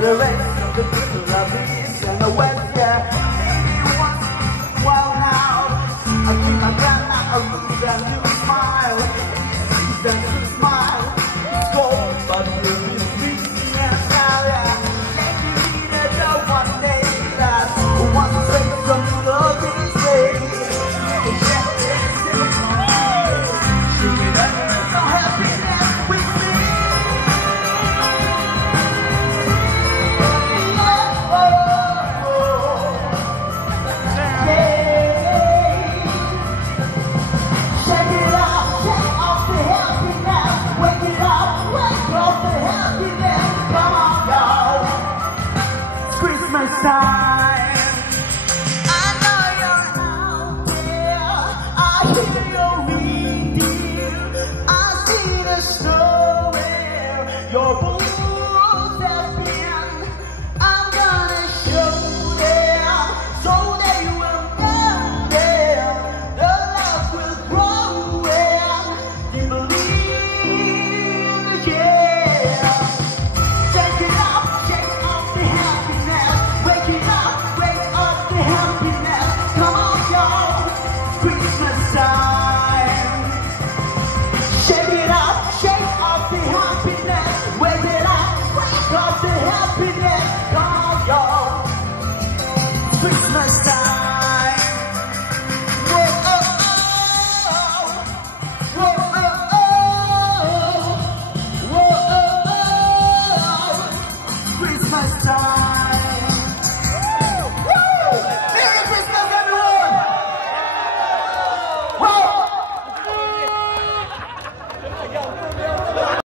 for the rest of the people of the East and the West, yeah. Maybe once in a while now, I give my grandma a reason to smile. Reason to smile. It's cold, but we'll be freezing and now, yeah. Maybe we need a one day that wants to take some love these days. Christmas time.